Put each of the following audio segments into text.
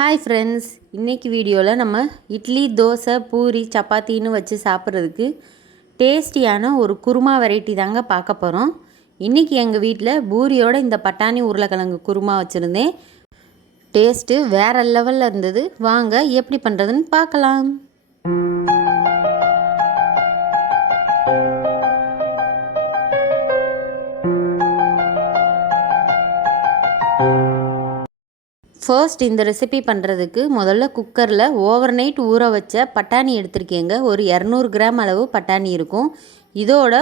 Hi friends இன்றைக்கி வீடியோவில் நம்ம இட்லி தோசை பூரி சப்பாத்தின்னு வச்சு சாப்பிட்றதுக்கு டேஸ்டியான ஒரு குருமா வெரைட்டி தாங்க பார்க்க போகிறோம் இன்றைக்கி எங்கள் வீட்டில் பூரியோட இந்த பட்டாணி உருளைக்கிழங்கு குருமா வச்சுருந்தேன். டேஸ்ட்டு வேறு லெவலில் இருந்தது. வாங்க எப்படி பண்ணுறதுன்னு பார்க்கலாம். ஃபர்ஸ்ட் இந்த ரெசிபி பண்ணுறதுக்கு முதல்ல குக்கரில் ஓவர் நைட் ஊற வச்ச பட்டாணி எடுத்திருக்கேங்க. ஒரு இரநூறு கிராம் அளவு பட்டாணி இருக்கும். இதோட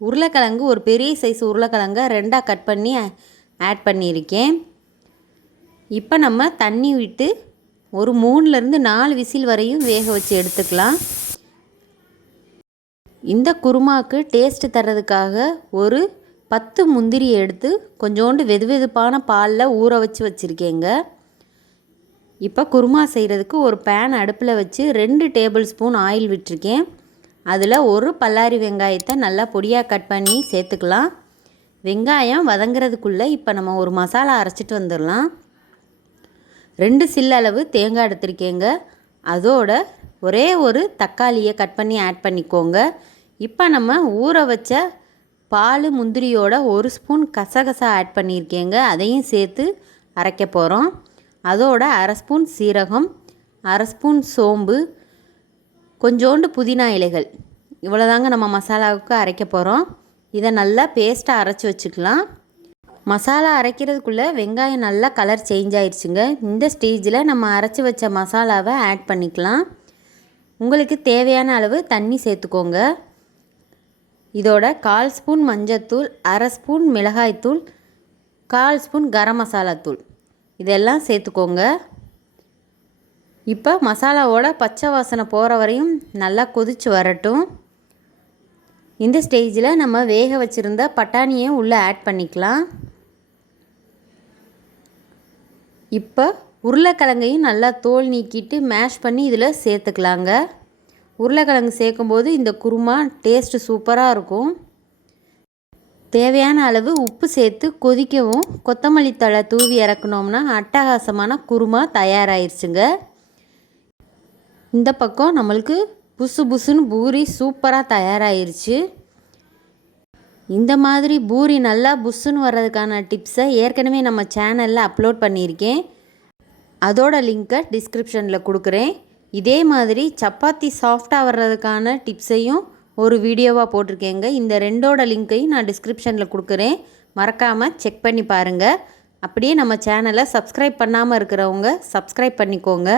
உருளைக்கிழங்கு ஒரு பெரிய சைஸ் உருளைக்கிழங்க ரெண்டாக கட் பண்ணி ஆட் பண்ணியிருக்கேன். இப்போ நம்ம தண்ணி விட்டு ஒரு மூணுலேருந்து நாலு விசில் வரையும் வேக வச்சு எடுத்துக்கலாம். இந்த குருமாவுக்கு டேஸ்ட்டு தர்றதுக்காக ஒரு பத்து முந்திரி எடுத்து கொஞ்சோண்டு வெது வெதுப்பான பாலில் ஊற வச்சு வச்சுருக்கேங்க. இப்போ குருமா செய்கிறதுக்கு ஒரு பேன் அடுப்பில் வச்சு ரெண்டு டேபிள் ஸ்பூன் ஆயில் விட்டுருக்கேன். அதில் ஒரு பல்லாரி வெங்காயத்தை நல்லா பொடியாக கட் பண்ணி சேர்த்துக்கலாம். வெங்காயம் வதங்கிறதுக்குள்ளே இப்போ நம்ம ஒரு மசாலா அரைச்சிட்டு வந்துடலாம். ரெண்டு சில்லளவு தேங்காய் எடுத்திருக்கேங்க. அதோட ஒரே ஒரு தக்காளியை கட் பண்ணி ஆட் பண்ணிக்கோங்க. இப்போ நம்ம ஊற வச்ச பால் முந்திரியோட ஒரு ஸ்பூன் கசகசா ஆட் பண்ணியிருக்கேங்க. அதையும் சேர்த்து அரைக்க போகிறோம். அதோட அரை ஸ்பூன் சீரகம் அரை ஸ்பூன் சோம்பு கொஞ்சோண்டு புதினா இலைகள். இவ்வளோதாங்க நம்ம மசாலாவுக்கு அரைக்க போகிறோம் இதை நல்லா பேஸ்ட்டாக அரைச்சி வச்சுக்கலாம். மசாலா அரைக்கிறதுக்குள்ளே வெங்காயம் நல்லா கலர் சேஞ்ச் ஆயிடுச்சுங்க இந்த ஸ்டேஜில் நம்ம அரைச்சி வச்ச மசாலாவை ஆட் பண்ணிக்கலாம். உங்களுக்கு தேவையான அளவு தண்ணி சேர்த்துக்கோங்க. இதோட கால் ஸ்பூன் மஞ்சத்தூள் அரை ஸ்பூன் மிளகாய்த்தூள் கால் ஸ்பூன் கரம் மசாலாத்தூள். இதெல்லாம் சேர்த்துக்கோங்க. இப்போ மசாலாவோட பச்சை வாசனை போகிற வரையும் நல்லா கொதித்து வரட்டும். இந்த ஸ்டேஜில் நம்ம வேக வச்சுருந்த பட்டாணியை உள்ளே ஆட் பண்ணிக்கலாம். இப்போ உருளைக்கிழங்கையும் நல்லா தோல் நீக்கிட்டு மேஷ் பண்ணி இதில் சேர்த்துக்கலாங்க. உருளைக்கிழங்கு சேர்க்கும்போது இந்த குருமா டேஸ்ட்டு சூப்பராக இருக்கும். தேவையான அளவு உப்பு சேர்த்து கொதிக்கவும் கொத்தமல்லி தழை தூவி இறக்கணும்னா அட்டகாசமான குருமா தயாராகிருச்சுங்க இந்த பக்கம் நம்மளுக்கு புசு புசுன்னு பூரி சூப்பராக தயாராகிருச்சு இந்த மாதிரி பூரி நல்லா புஷ்ஷுன்னு வர்றதுக்கான டிப்ஸை ஏற்கனவே நம்ம சேனலில் அப்லோட் பண்ணியிருக்கேன். அதோட லிங்க்கை டிஸ்கிரிப்ஷனில் கொடுக்குறேன். இதே மாதிரி சப்பாத்தி சாஃப்டாக வர்றதுக்கான டிப்ஸையும் ஒரு வீடியோவாக போட்டிருக்கேங்க. இந்த ரெண்டோட லிங்க்கையும் நான் டிஸ்கிரிப்ஷனில் கொடுக்குறேன். மறக்காமல் செக் பண்ணி பாருங்கள் அப்படியே நம்ம சேனலை சப்ஸ்கிரைப் பண்ணாமல் இருக்கிறவங்க சப்ஸ்கிரைப் பண்ணிக்கோங்க.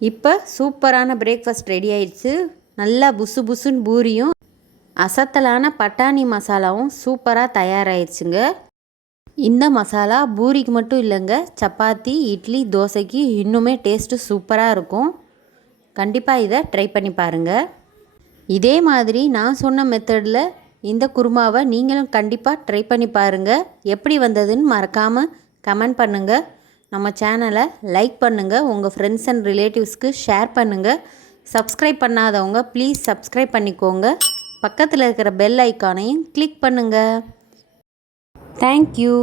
இப்போ சூப்பரான பிரேக்ஃபாஸ்ட் ரெடி ஆயிடுச்சு. நல்லா புசு புசுன்னு பூரியும் அசத்தலான பட்டாணி மசாலாவும் சூப்பராக தயாராகிடுச்சுங்க இந்த மசாலா பூரிக்கு மட்டும் இல்லைங்க சப்பாத்தி இட்லி தோசைக்கு இன்னுமே டேஸ்ட்டு சூப்பராக இருக்கும். கண்டிப்பாக இதை ட்ரை பண்ணி பாருங்கள் இதே மாதிரி நான் சொன்ன மெத்தடில் இந்த குருமாவை நீங்களும் கண்டிப்பாக ட்ரை பண்ணி பாருங்கள் எப்படி வந்ததுன்னு மறக்காமல் கமெண்ட் பண்ணுங்கள் நம்ம சேனலை லைக் பண்ணுங்கள் உங்கள் ஃப்ரெண்ட்ஸ் அண்ட் ரிலேட்டிவ்ஸ்க்கு ஷேர் பண்ணுங்கள் சப்ஸ்கிரைப் பண்ணாதவங்க ப்ளீஸ் சப்ஸ்கிரைப் பண்ணிக்கோங்க. பக்கத்தில் இருக்கிற பெல் ஐக்கானையும் கிளிக் பண்ணுங்கள் தேங்க்யூ